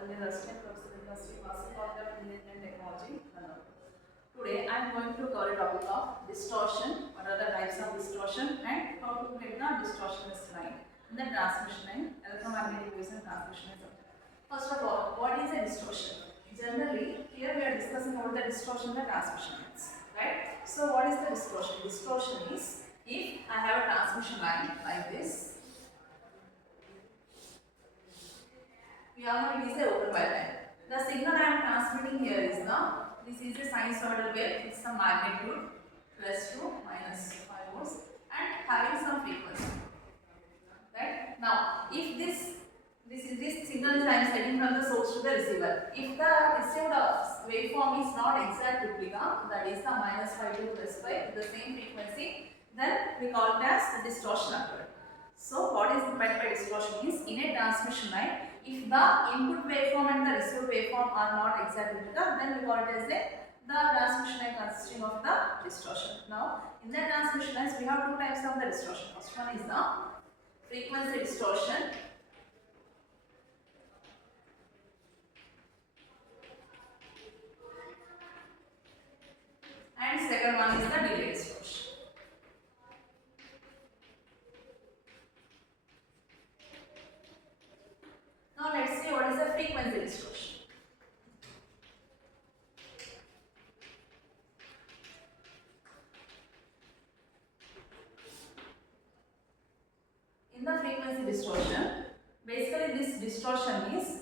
Indian Assistant Professor in Industry, Master Concept in Indian Technology. Today I am going to cover a topic of distortion, what are the types of distortion and how to get the distortionless line in the transmission line, electromagnetic waves and transmission line. First of all, what is a distortion? Generally, here we are discussing about the distortion in the transmission lines, right? So what is the distortion? Distortion is if I have a transmission line like this. We all know it is a open wire line. The signal I am transmitting here is this is a sinusoidal wave. It's the magnitude plus 2 minus 5 volts and having some frequency. Right? Now, if this signal I am sending from the source to the receiver. If the received waveform is not exact replica, that is the minus 5 to plus 5 with the same frequency, then we call it as the distortion occurred. So, what is meant by distortion is in a transmission line, if the input waveform and the received waveform are not exact replica, then we call it as the transmission line consisting of the distortion. Now, in the transmission lines, we have two types of the distortion. First one is the frequency distortion. And second one is the delay distortion. Now let's see what is the frequency distortion. In the frequency distortion, basically this distortion is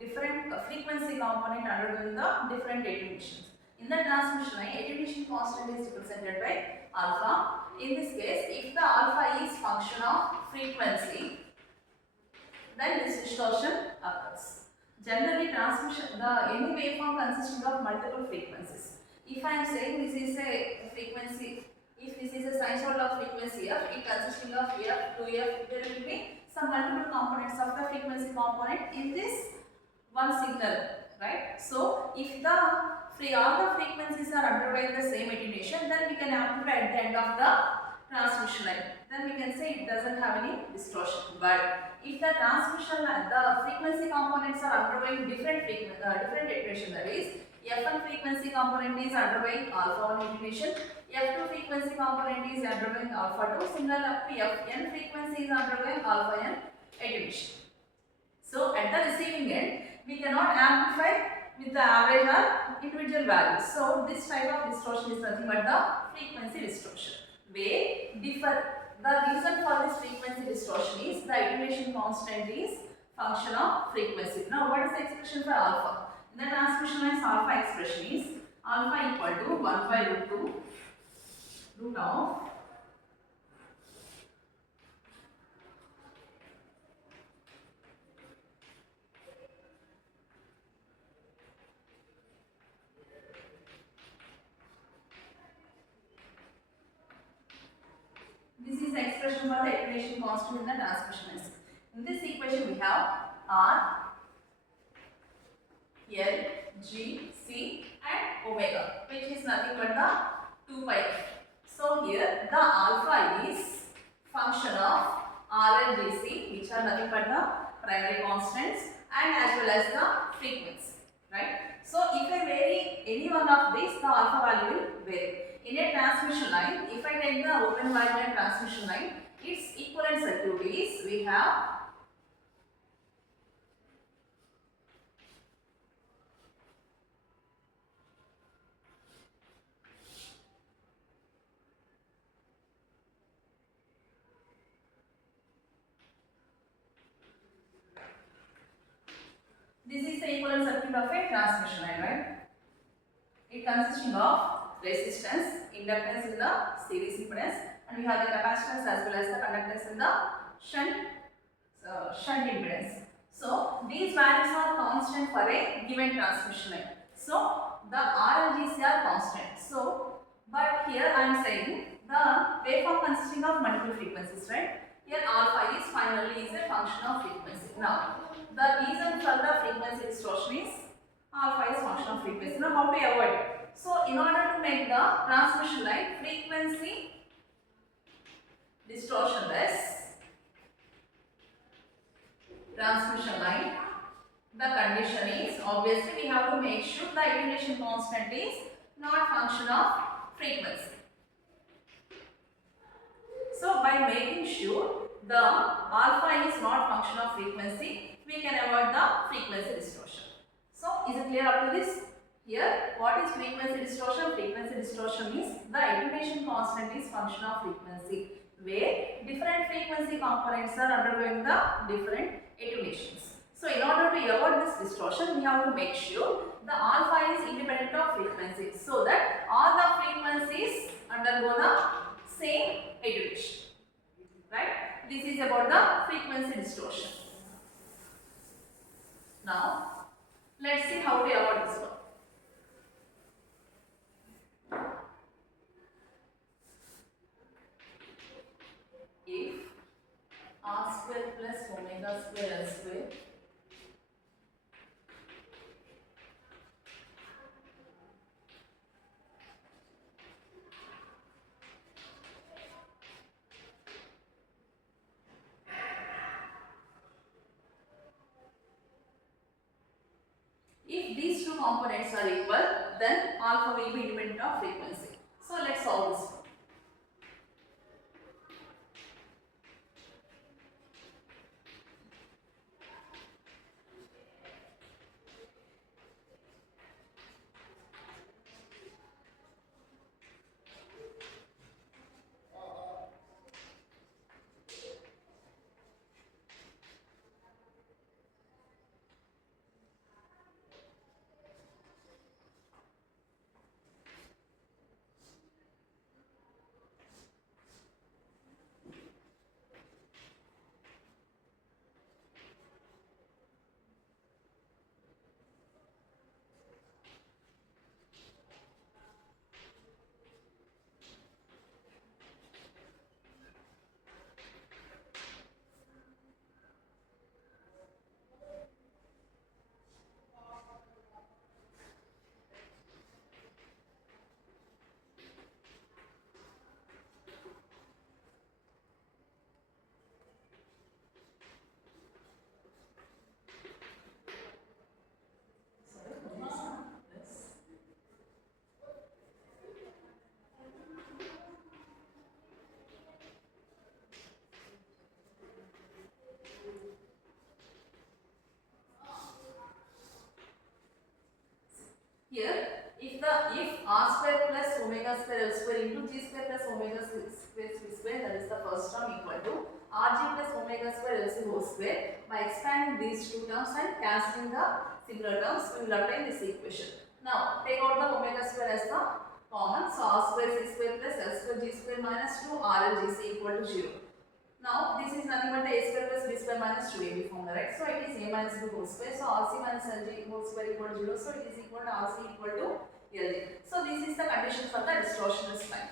different frequency component undergoing the different attenuations. In the transmission line, attenuation constant is represented by alpha. In this case, if the alpha is function of frequency, then this distortion occurs. Generally, transmission, any waveform consisting of multiple frequencies. If I am saying this is a frequency, if this is a sinusoidal frequency f, it consisting of f, 2f, there will be some multiple components of the frequency component in this one signal, right? So, if all the frequencies are undergoing the same attenuation, then we can amplify at the end of the transmission line. Then we can say it doesn't have any distortion. But if the transmission line, the frequency components are undergoing different attenuation, that is, F1 frequency component is undergoing alpha 1 attenuation, F2 frequency component is undergoing alpha 2, similar up to Fn frequency is undergoing alpha n attenuation. So at the receiving end, we cannot amplify with the average or individual values. So this type of distortion is nothing but the frequency distortion. Where the reason for this frequency distortion is the attenuation constant is function of frequency. Now what is the expression for alpha? In the transmission lines, alpha expression is alpha equal to 1 by root 2 root of this is the expression for the attenuation constant in the transmission lines. In this equation we have R, L, G, C and omega, which is nothing but the 2 pi f. So here the alpha is function of R and G, C, which are nothing but the primary constants and as well as the frequency, right? So if I vary any one of these, the alpha value will vary. In a transmission line, if I take the open wire line transmission line, its equivalent circuit is we have this is the equivalent circuit of a transmission line, right? It consisting of resistance, inductance in the series impedance, and we have the capacitance as well as the conductance in the shunt impedance. So these values are constant for a given transmission line. So the R and G are constant. So, but here I am saying the waveform consisting of multiple frequencies, right? Here alpha is finally is a function of frequency. Now the reason for the frequency distortion is alpha is function of frequency. Now how to avoid it? So in order to make the transmission line frequency distortionless transmission line, The condition is, obviously we have to make sure the attenuation constant is not function of frequency. So by making sure the alpha is not function of frequency, we can avoid the frequency distortion. So is it clear up to this? Here, what is frequency distortion? Frequency distortion is the attenuation constant is function of frequency, where different frequency components are undergoing the different attenuations. So in order to avoid this distortion, we have to make sure the alpha is independent of frequency, so that all the frequencies undergo the same attenuation. Right? This is about the frequency distortion. Now, let's see how to avoid this one. If r square plus omega square L square if these two components are equal, then alpha will be independent of frequency. So let's solve this one. Here, if r square plus omega square L square into g square plus omega square c square, that is the first term, equal to rg plus omega square L c whole square, by expanding these two terms and cancelling the similar terms, we will obtain this equation. Now take out the omega square as the common, so r square c square plus L square g square minus 2 rl g c equal to 0. Now this is nothing but a square plus b square minus 2ab formula, right? So it is a minus b whole square. So rc minus lg whole square equal to 0. So it is equal to rc equal to lg. So this is the condition for the distortionless line.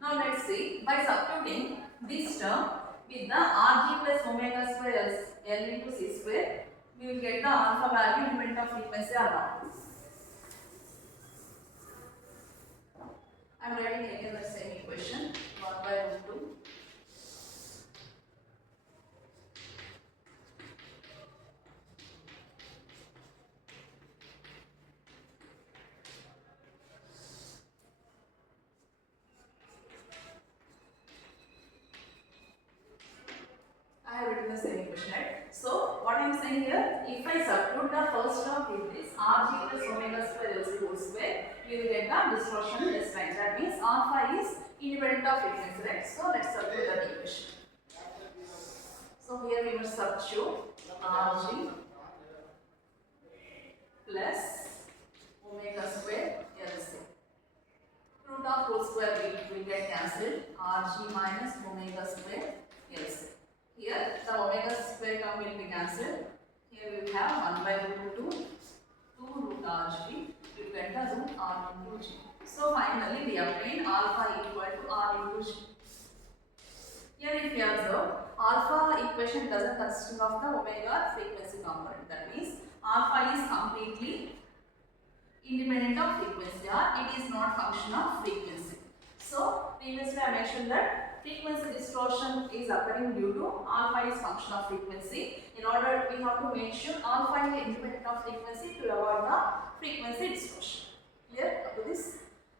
Now let's see, by substituting this term with the rg plus omega square L into c square, we will get the alpha value independent of frequency or not. I am writing again the same equation, 1 by root 2. I have written the same equation, right? So what I am saying here, if I substitute the first term with this rg plus omega square L c whole square, you will get the distortionless line. That means alpha is independent of frequency, right? So let's substitute that equation. So here we must substitute rg plus omega square L c. Root of whole square will get cancelled. Rg minus omega square L c. Here the omega square term will be cancelled. Here we will have 1 by root 2, 2 root rg. We will get the root r into g. So finally we obtain alpha equal to r into g. Here if we observe, alpha equation doesn't consist of the omega frequency component. That means alpha is completely independent of frequency, or it is not function of frequency. So previously I mentioned that frequency distortion is occurring due to alpha is function of frequency. In order, we have to make sure alpha is independent of frequency to avoid the frequency distortion. Clear up to this?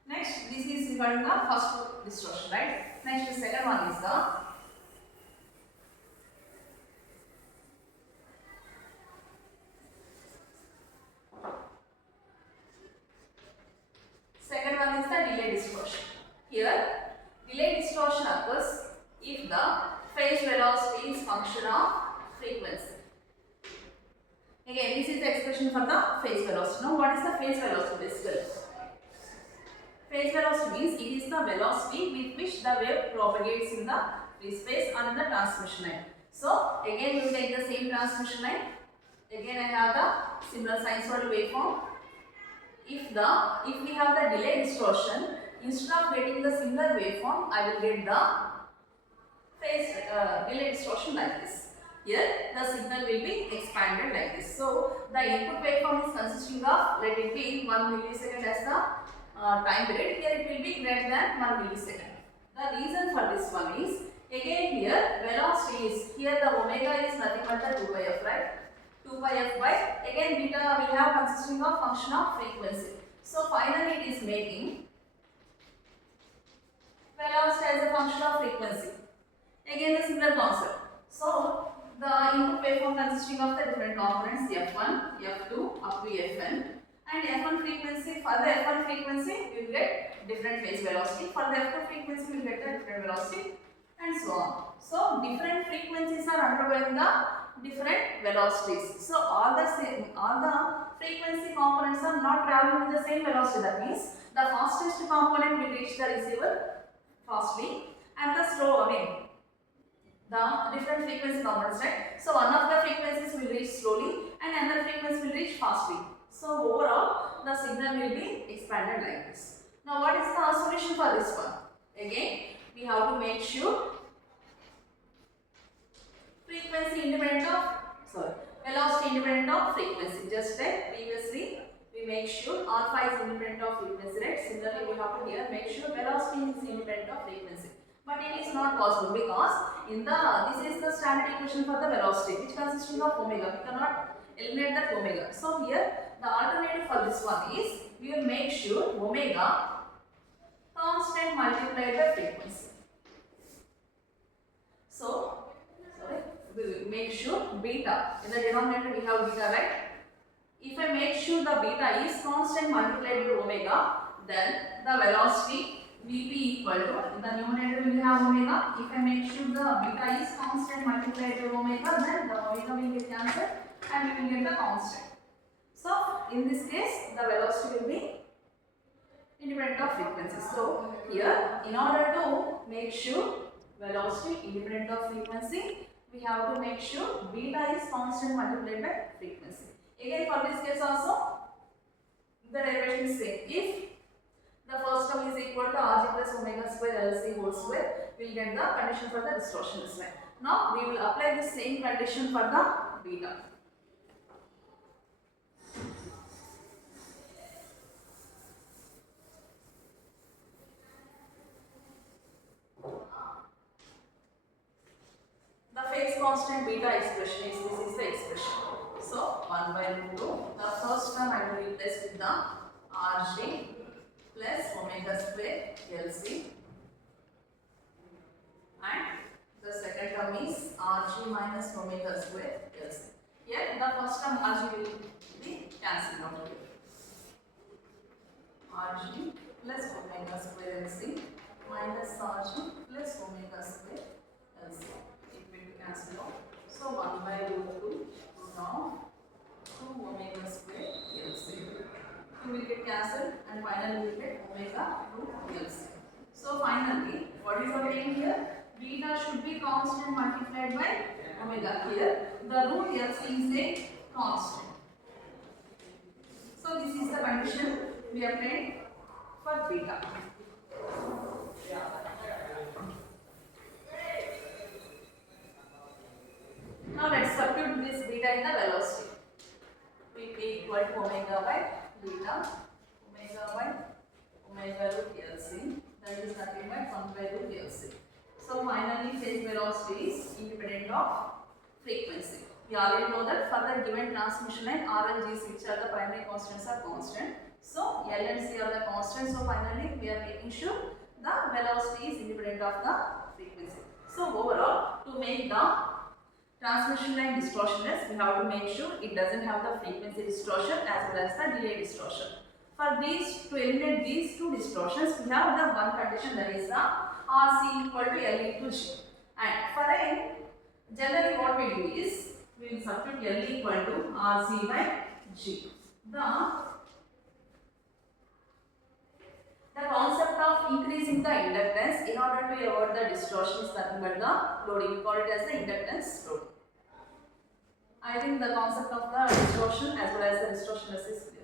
Next, this is regarding the first distortion, right? Next, the second one is the delay distortion. Here, delay distortion occurs if the phase velocity is function of frequency. Again, this is the expression for the phase velocity. Now, what is the phase velocity basically? Phase velocity means it is the velocity with which the wave propagates in the free space and in the transmission line. So, again we will take the same transmission line. Again, I have the similar sinusoidal waveform. If we have the delay distortion, instead of getting the similar waveform, I will get the phase delay distortion like this. Here, the signal will be expanded like this. So, the input waveform is consisting of, let it be 1 millisecond as the time period. Here it will be greater than 1 millisecond. The reason for this one is, again here, velocity is, here the omega is nothing but the 2 pi f, right? 2 pi f by, again beta we have consisting of function of frequency. So finally it is making velocity as a function of frequency. Again the similar concept. So the input waveform consisting of the different components f1, f2 up to fn, and f1 frequency, for the f1 frequency we will get different phase velocity, for the f2 frequency we will get a different velocity, and so on. So different frequencies are undergoing the different velocities. So all the frequency components are not traveling with the same velocity. That means the fastest component will reach the receiver fastly, and the the different frequency components, right? So one of the frequencies will reach slowly and another frequency will reach fastly. So overall the signal will be expanded like this. Now what is the solution for this one? Again we have to make sure frequency independent of, velocity independent of frequency. Just like previously we make sure alpha is independent of frequency, right? Similarly we have to here make sure velocity is independent of frequency. But it is not possible because in this is the standard equation for the velocity which consisting of omega. We cannot eliminate that omega. So here the alternative for this one is we will make sure omega constant multiplied by frequency. So we will make sure beta, in the denominator we have beta, right? If I make sure the beta is constant multiplied by omega, then the velocity Vp equal to, in the numerator we will have omega. If I make sure the beta is constant multiplied by omega, then the omega will get cancelled and we will get the constant. So in this case the velocity will be independent of frequency. So here, in order to make sure velocity independent of frequency, we have to make sure beta is constant multiplied by frequency. Again for this case also the derivation is same. If the first term is equal to Rg plus omega square LC whole square, we will get the condition for the distortionless line. Now we will apply the same condition for the beta. The phase constant beta expression is, this is the expression. So 1 by root 2, the first term I will replace with the Rg plus omega square LC, and the second term is Rg minus omega square LC. Here the first term Rg will be cancelled out. Rg plus omega square LC minus Rg plus omega square LC. It will be cancelled out. So 1 by root 2 now 2 omega square LC. 2 will get cancelled and finally we will get omega root LC. So finally, what is obtained here? Beta should be constant multiplied by omega. Here the root LC is a constant. So this is the condition we obtained for beta. Now let's substitute this beta in the velocity. Vp equal to omega by beta. pi by root LC, that is nothing but 1 by root LC. So finally phase velocity is independent of frequency. We already know that for the given transmission line R and G, which are the primary constants, are constant. So L and C are the constants. So finally we are making sure the velocity is independent of the frequency. So overall, to make the transmission line distortionless, we have to make sure it doesn't have the frequency distortion as well as the delay distortion. For these, to eliminate these two distortions, we have the one condition, that is the RC equal to L into G. And for N, generally what we do is, we will substitute L equal to RC by G. The concept of increasing the inductance in order to avoid the distortion is nothing but the loading. We call it as the inductance load. I think the concept of the distortion as well as the distortionless is clear.